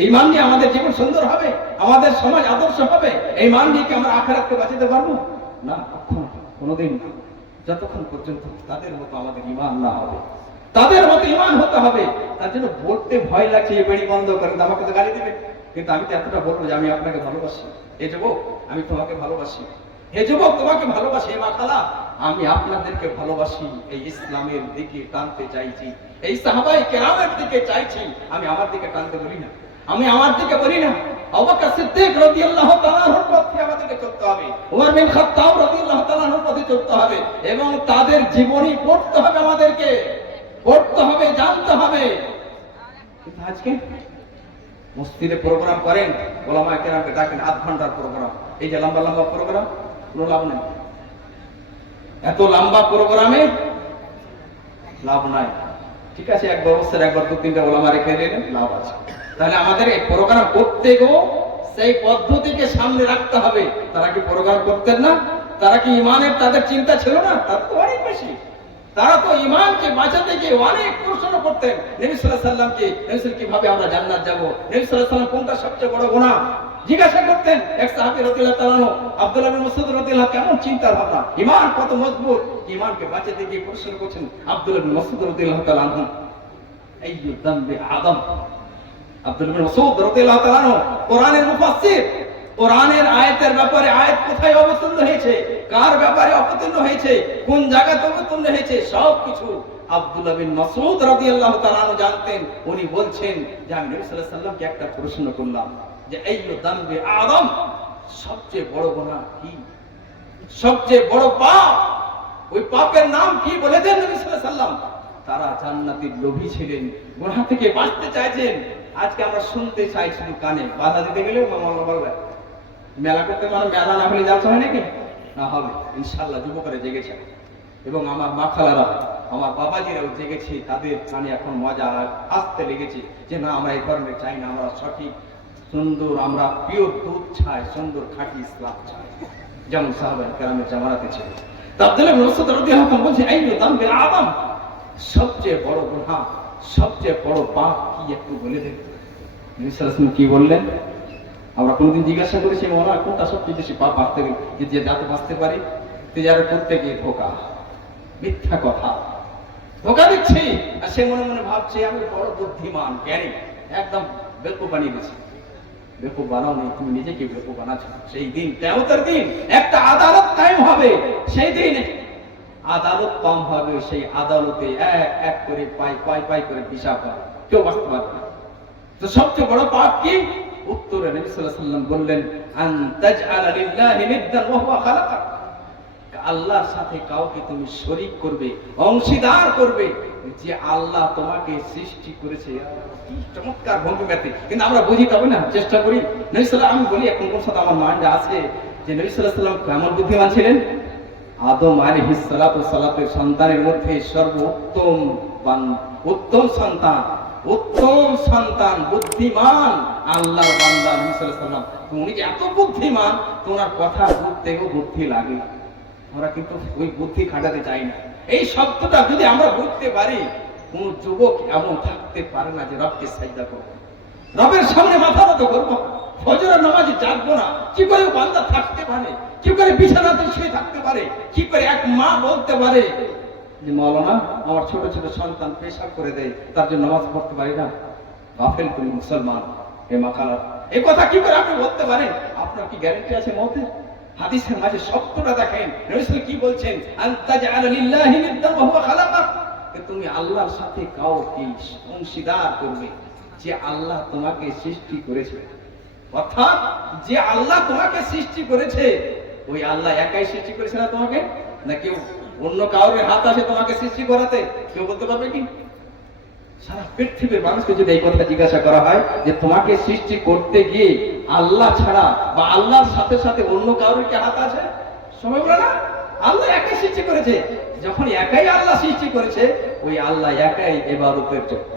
এই ইমান নিয়ে আমাদের জীবন সুন্দর হবে, আমাদের সমাজ আদর্শ হবে? এই ইমান নিয়ে কি আমরা আখিরাতকে বাঁচাতে পারবো? না, কখনো কোনোদিন না। যতক্ষণ পর্যন্ত তাদের মতো আমাদের ইমান না হবে, তাদের মতো ইমান হতে হবে। তার জন্য বলতে ভয় লাগছে এই বেড়ি বন্ধ করেন, আমাকে তো গালি দেবে, কিন্তু আমি তো এতটা বলবো যে আমি আপনাকে ভালোবাসি, এ যুবক আমি তোমাকে ভালোবাসি, হে যুবক তোমাকে ভালোবাসি, হে মা খালা আমি আপনাদেরকে ভালোবাসি, এই ইসলামের দিকে টানতে চাইছি, এই সাহাবায়ে কেরামের দিকে চাইছি। আমি আমার দিকে টানতে বলি না, আমি আমার দিকে বলি না। আবু বকর সিদ্দিক রাদিয়াল্লাহু তাআলা আনহুর পথে আমাদেরকে চলতে হবে, ওমর বিন খাত্তাব রাদিয়াল্লাহু তাআলা আনহুর পথে চলতে হবে, এবং তাদের জীবনী পড়তে হবে, আমাদেরকে পড়তে হবে, জানতে হবে। কিন্তু আজকে মসজিদে প্রোগ্রাম করেন, ওলামায়ে কেরামকে ডাকেন, আধ ঘন্টার প্রোগ্রাম, এই যে লম্বা লম্বা প্রোগ্রাম, কোনো লাভ নেই। এত লম্বা প্রোগ্রামে লাভ নাই। ঠিক আছে, একবার বছর একবার দু তিনটা ওলামা রেখে দিলেন, লাভ আছে। তাহলে আমাদের এই প্রোগ্রাম করতে গো সেই পদ্ধতিকে সামনে রাখতে হবে। তারা কি প্রোগ্রাম করতেন না? তারা কি ইমানের তাদের চিন্তা ছিল না? তার তো অনেক বেশি। তারা তো ইমানকে বাঁচাতে গিয়ে অনেক প্রশ্ন করতেন নবী সাল্লাল্লাহু আলাইহি ওয়াসাল্লামকে, নবী কিভাবে আমরা জান্নাত যাব, নবী সাল্লাল্লাহু আলাইহি ওয়াসাল্লাম কোনটা সবচেয়ে বড় গুনাহ জিজ্ঞাসা করতেন। এক সাহাবী রাদিয়াল্লাহু তাআলা আনহু আব্দুল্লাহ বিন মাসউদ রাদিয়াল্লাহু কেমন চিন্তা ভাবনা, ঈমান কত মজবুত, ঈমানকে বাঁচাতে গিয়ে প্রশ্ন করছেন আব্দুল্লাহ বিন মাসউদ রাদিয়াল্লাহু তাআলা আনহু, আইয়ু যামবি আযম। আব্দুল্লাহ বিন মাসউদ রাদিয়াল্লাহু তাআলা আনহু কোরআনের মুফাসসির, কোরআনের আয়াতের ব্যাপারে আয়াত কোথায় অবতীর্ণ হয়েছে, কার ব্যাপারে অবতীর্ণ হয়েছে, কোন জায়গাতে অবতীর্ণ হয়েছে, সবকিছু আব্দুল্লাহ বিন মাসউদ রাদিয়াল্লাহু তাআলা আনহু জানতেন। উনি বলছেন যে আমি নবী সাল্লাল্লাহু আলাইহি ওয়াসাল্লামকে একটা প্রশ্ন করলাম যে আইয়ু যামবি আযম, সবচেয়ে বড় গুনাহ কি, সবচেয়ে বড় পাপ, ওই পাপের নাম কি বলে দেন নবী সাল্লাল্লাহু আলাইহি ওয়াসাল্লাম। তারা জান্নাতের লোভী ছিলেন, গুনাহ থেকে বাঁচতে চাইছেন। আজকে আমরা শুনতে চাই শুধু কানে, বাধা দিতে গেলেও মামলা বলবে। মেলা করতে মানে মেলা না হলে যাওয়া হয় নাকি? না হবে ইনশাআল্লাহ। যুবকরা জেগেছে এবং আমার মা খালারা, আমার বাবাজিরাও জেগেছে, তাদের কানে এখন মজা আসতে লেগেছে যে না আমরা এই ধরনের চাই না, আমরা সঠিক সুন্দর, আমরা পিওর দুধ চাই, সুন্দর খাঁটি ইসলাম চাই, যেমন সাহাবায়ে কেরামের জামানাতে ছিল। তা আব্দুল্লাহ বিন মাসউদ রাদিয়াল্লাহু আনহু বলছেন আইয়ু যামবি আযম, সবচেয়ে বড় গুনাহ, সবচেয়ে বড় পাপ কি একটু বলে দেন। নবী সাল্লাল্লাহু আলাইহি ওয়াসাল্লাম কি বললেন? আমরা কোনদিন জিজ্ঞাসা করেছি মনে হয় কোনটা সবচেয়ে বেশি পাপ বাঁচতে গেলে, যে যাতে বাঁচতে পারি, তিজারত করতে গিয়ে ধোঁকা, মিথ্যা কথা, ধোঁকা দিচ্ছি, আর সে মনে মনে ভাবছে আমি বড় বুদ্ধিমান জ্ঞানী, একদম বেকুব বানিয়ে দিচ্ছি। বেকুব বানাও নেই, তুমি নিজেকে বেকুব বানাচ্ছ। সেই দিন কিয়ামতের দিন একটা আদালত কায়েম হবে, সেই দিন আদালত কম হবে, সেই আদালতে এক এক করে পাই করে হিসাব হবে, কেউ বাঁচতে পারবে না। তো সবচেয়ে বড় পাপ কি? উত্তরে নবী সাল্লাল্লাহু আলাইহি ওয়াসাল্লাম বললেন আন তাজআলা লিল্লাহি নিদ্দান ওয়া হুয়া খালাকাক, আল্লাহর সাথে কাউকে তুমি শরীক করবে, অংশীদার করবে, যে আল্লাহ তোমাকে সৃষ্টি করেছে। কি চমৎকার ভঙ্গিমাতে, কিন্তু আমরা বুঝি তবে না, চেষ্টা করি। নবী সাল্লাল্লাহু, আমি বলি এখন কোন সাথে আমার মাইন্ডে আছে যে নবী সাল্লাল্লাহু আলাইহি ওয়াসাল্লাম কেমন বুদ্ধিমান ছিলেন। আদম আলাইহিস সালাতের সন্তানের মধ্যে সর্বোত্তম উত্তম সন্তান, উত্তম সন্তান, বুদ্ধিমান আল্লাহর বান্দা নবী সাল্লাল্লাহু আলাইহি ওয়াসাল্লাম। উনি যে এত বুদ্ধিমান, তোমার কথা বুঝতেও বুদ্ধি লাগে। আমরা কিন্তু ওই বুদ্ধি খাটাতে চাই না। এই শব্দটা যদি আমরা বুঝতে পারি, কোন যুবক এমন থাকতে পারে না যে রবকে সাজদা করবো, রবের সামনে মাথা নত করবো, ফজরের নামাজে জাগবো না। কি করে বান্দা থাকতে পারে, কি করে বিছানাতে শুয়ে থাকতে পারে, কি করে এক মা বলতে পারে যে মাওলানা আমার ছোট ছোট সন্তান পেশাব করে দেয়, তার জন্য নামাজ পড়তে পারি না। গাফেল তুমি মুসলমান, হে মা খালা এই কথা কি করে আপনি বলতে পারেন? আপনার কি গ্যারান্টি আছে মওতের? হাদিসের মাঝে সত্যটা দেখেন, রাসূল কি বলছেন? আনতা জাআলা লিল্লাহি নিদ্দান ওয়া হুয়া খালাকাক, তুমি আল্লাহর সাথে কাউকে অংশীদার করবে যে আল্লাহ তোমাকে সৃষ্টি করেছে। অর্থাৎ যে আল্লাহ তোমাকে সৃষ্টি করেছে, ওই আল্লাহ একাই সৃষ্টি করেছে না তোমাকে, না কেউ অন্য কারোর হাত আছে তোমাকে সৃষ্টি করাতে? কেউ বলতে পারবে কি? সারা পৃথিবীর মানুষকে যদি এই কথা জিজ্ঞাসা করা হয় যে তোমাকে সৃষ্টি করতে গিয়ে আল্লাহ ছাড়া বা আল্লাহর সাথে সাথে অন্য কারোর কি হাত আছে? সবাই বলে না, আল্লাহ একাই সৃষ্টি করেছে। যখন একাই আল্লাহ সৃষ্টি করেছে, ওই আল্লাহ একাই ইবাদতের যোগ্য।